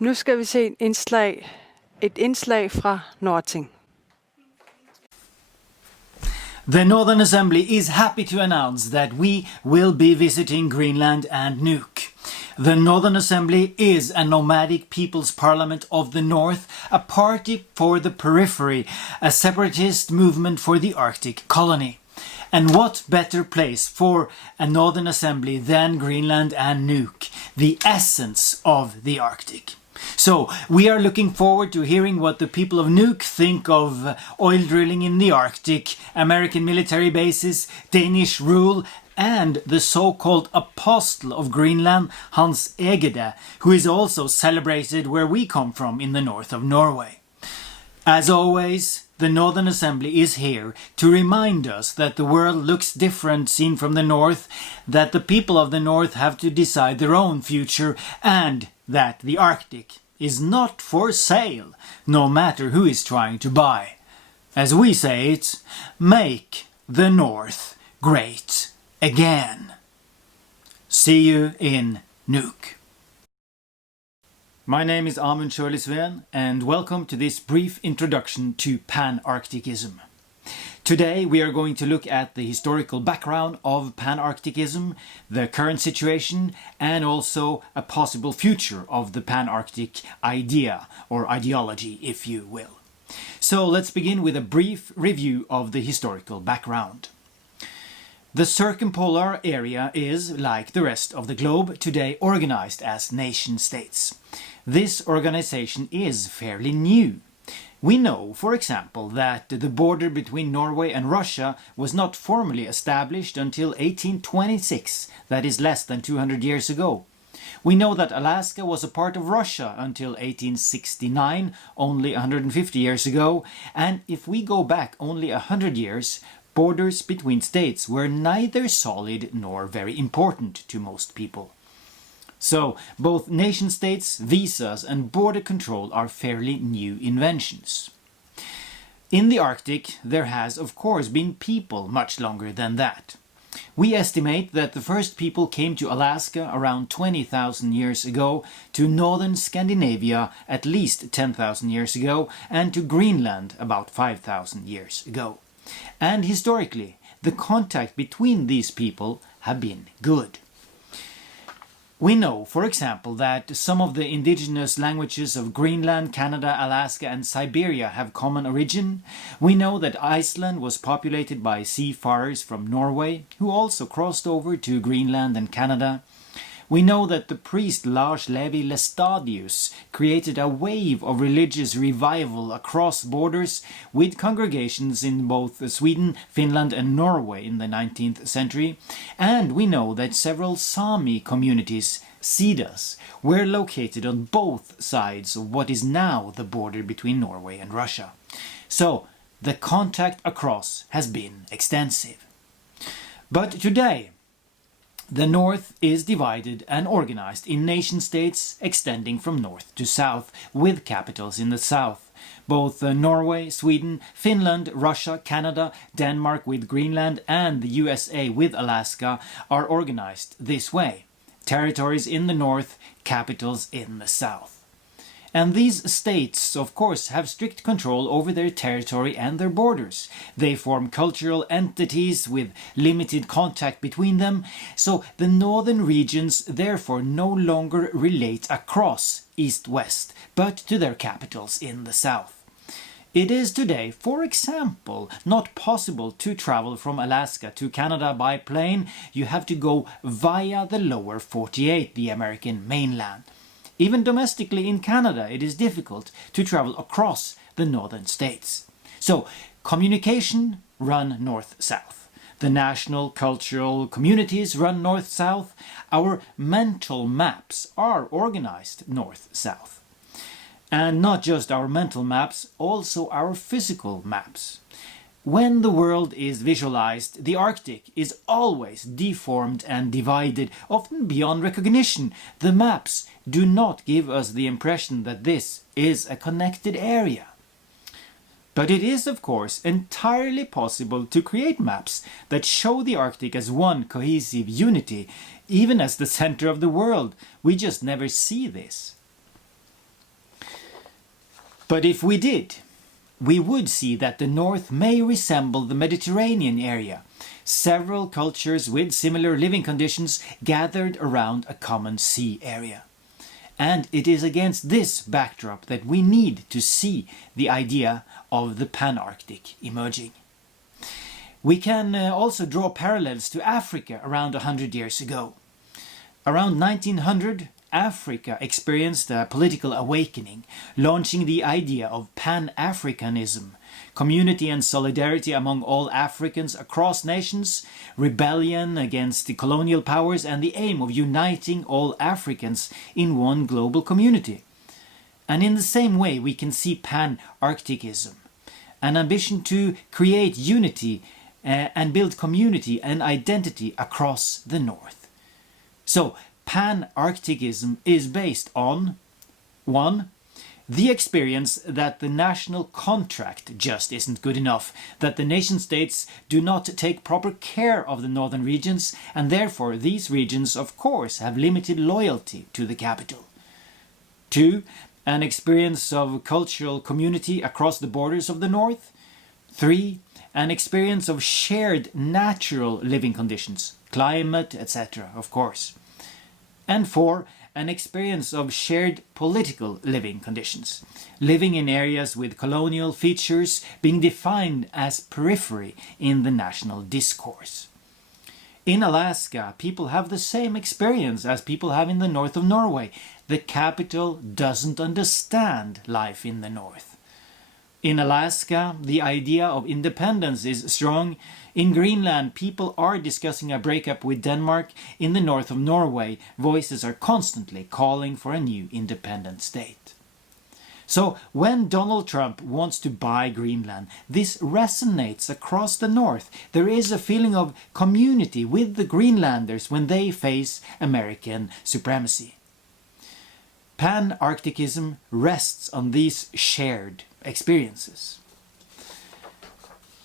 Nu skal vi se et indslag fra Nordting. The Northern Assembly is happy to announce that we will be visiting Greenland and Nuuk. The Northern Assembly is a nomadic people's parliament of the North, a party for the periphery, a separatist movement for the Arctic colony. And what better place for a Northern Assembly than Greenland and Nuuk, the essence of the Arctic. So, we are looking forward to hearing what the people of Nuuk think of oil drilling in the Arctic, American military bases, Danish rule, and the so-called apostle of Greenland, Hans Egede, who is also celebrated where we come from in the north of Norway. As always, the Northern Assembly is here to remind us that the world looks different seen from the north, that the people of the north have to decide their own future, and that the Arctic is not for sale, no matter who is trying to buy. As we say it, make the North great again. See you in Nuuk. My name is Amund Sjølisveen, and welcome to this brief introduction to Pan-Arcticism. Today we are going to look at the historical background of Pan-Arcticism, the current situation, and also a possible future of the Pan-Arctic idea, or ideology if you will. So let's begin with a brief review of the historical background. The circumpolar area is, like the rest of the globe, today organized as nation-states. This organization is fairly new. We know, for example, that the border between Norway and Russia was not formally established until 1826, that is less than 200 years ago. We know that Alaska was a part of Russia until 1869, only 150 years ago, and if we go back only 100 years, borders between states were neither solid nor very important to most people. So, both nation-states, visas and border control are fairly new inventions. In the Arctic, there has of course been people much longer than that. We estimate that the first people came to Alaska around 20,000 years ago, to northern Scandinavia at least 10,000 years ago, and to Greenland about 5,000 years ago. And historically, the contact between these people have been good. We know, for example, that some of the indigenous languages of Greenland, Canada, Alaska and Siberia have common origin. We know that Iceland was populated by seafarers from Norway, who also crossed over to Greenland and Canada. We know that the priest Lars Levi Lestadius created a wave of religious revival across borders with congregations in both Sweden, Finland and Norway in the 19th century. And we know that several Sami communities, Sidas, were located on both sides of what is now the border between Norway and Russia. So, the contact across has been extensive. But today, the North is divided and organized in nation-states extending from north to south, with capitals in the south. Both Norway, Sweden, Finland, Russia, Canada, Denmark with Greenland and the USA with Alaska are organized this way. Territories in the north, capitals in the south. And these states, of course, have strict control over their territory and their borders. They form cultural entities with limited contact between them, so the northern regions therefore no longer relate across east-west, but to their capitals in the south. It is today, for example, not possible to travel from Alaska to Canada by plane. You have to go via the lower 48, the American mainland. Even domestically in Canada, it is difficult to travel across the northern states. So, communication run north-south. The national cultural communities run north-south. Our mental maps are organized north-south. And not just our mental maps, also our physical maps. When the world is visualized, the Arctic is always deformed and divided, often beyond recognition. The maps do not give us the impression that this is a connected area. But it is, of course, entirely possible to create maps that show the Arctic as one cohesive unity, even as the center of the world. We just never see this. But if we did, we would see that the North may resemble the Mediterranean area. Several cultures with similar living conditions gathered around a common sea area. And it is against this backdrop that we need to see the idea of the Pan-Arctic emerging. We can also draw parallels to Africa around 100 years ago. Around 1900, Africa experienced a political awakening, launching the idea of Pan-Africanism, community and solidarity among all Africans across nations, rebellion against the colonial powers, and the aim of uniting all Africans in one global community. And in the same way, we can see Pan-Arcticism, an ambition to create unity and build community and identity across the North. So, Pan-Arcticism is based on 1. The experience that the national contract just isn't good enough, that the nation-states do not take proper care of the northern regions, and therefore these regions of course have limited loyalty to the capital. 2. An experience of cultural community across the borders of the North. 3. An experience of shared natural living conditions, climate, etc., of course. And 4, an experience of shared political living conditions, living in areas with colonial features being defined as periphery in the national discourse. In Alaska, people have the same experience as people have in the north of Norway. The capital doesn't understand life in the north. In Alaska, the idea of independence is strong. In Greenland, people are discussing a breakup with Denmark. In the north of Norway, voices are constantly calling for a new independent state. So, when Donald Trump wants to buy Greenland, this resonates across the North. There is a feeling of community with the Greenlanders when they face American supremacy. Pan-Arcticism rests on these shared experiences.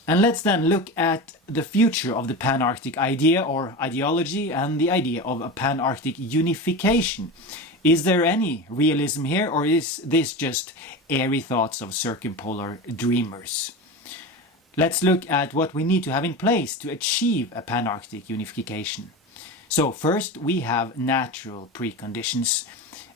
And let's then look at the future of the Pan-Arctic idea or ideology and the idea of a Pan-Arctic unification. Is there any realism here, or is this just airy thoughts of circumpolar dreamers? Let's look at what we need to have in place to achieve a Pan-Arctic unification. So first we have natural preconditions.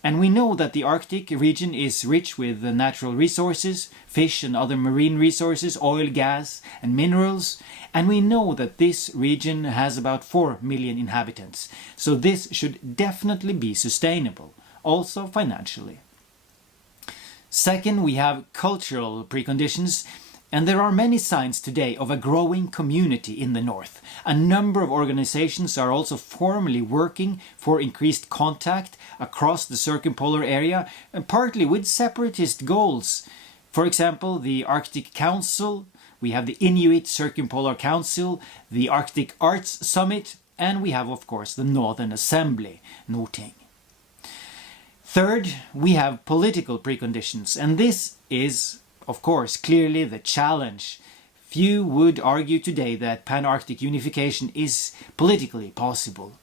And we know that the Arctic region is rich with natural resources, fish and other marine resources, oil, gas and minerals. And we know that this region has about 4 million inhabitants. So this should definitely be sustainable, also financially. Second, we have cultural preconditions. And there are many signs today of a growing community in the North. A number of organizations are also formally working for increased contact across the circumpolar area, and partly with separatist goals. For example, the Arctic Council, we have the Inuit Circumpolar Council, the Arctic Arts Summit, and we have of course the Northern Assembly, Nordting. Third, we have political preconditions, and this is of course, clearly the challenge. Few would argue today that Pan-Arctic unification is politically possible.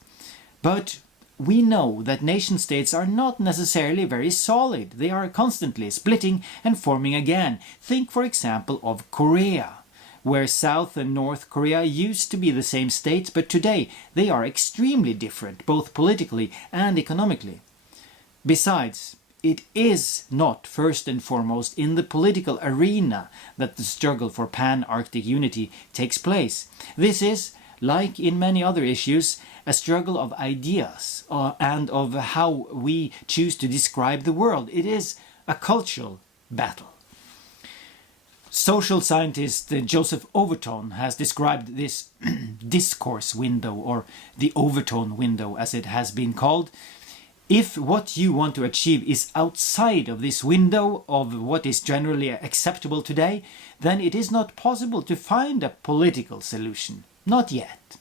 But we know that nation-states are not necessarily very solid. They are constantly splitting and forming again. Think, for example, of Korea, where South and North Korea used to be the same states, but today they are extremely different, both politically and economically. Besides, it is not first and foremost in the political arena that the struggle for Pan-Arctic unity takes place. This is, like in many other issues, a struggle of ideas and of how we choose to describe the world. It is a cultural battle. Social scientist Joseph Overton has described this discourse window, or the Overton window as it has been called. If what you want to achieve is outside of this window of what is generally acceptable today, then it is not possible to find a political solution. Not yet.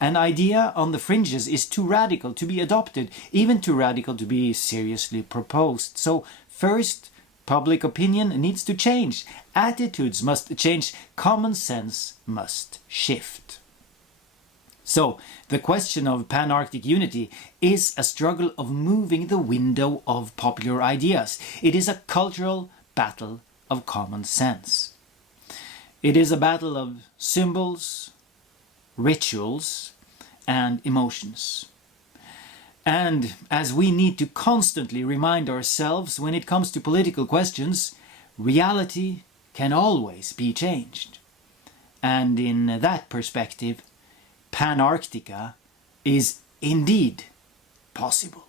An idea on the fringes is too radical to be adopted, even too radical to be seriously proposed. So first, public opinion needs to change. Attitudes must change. Common sense must shift. So, the question of Pan-Arctic unity is a struggle of moving the window of popular ideas. It is a cultural, battle of common sense. It is a battle of symbols, rituals, and emotions. And as we need to constantly remind ourselves when it comes to political questions, reality can always be changed. And in that perspective, Pan-Arctica is indeed possible.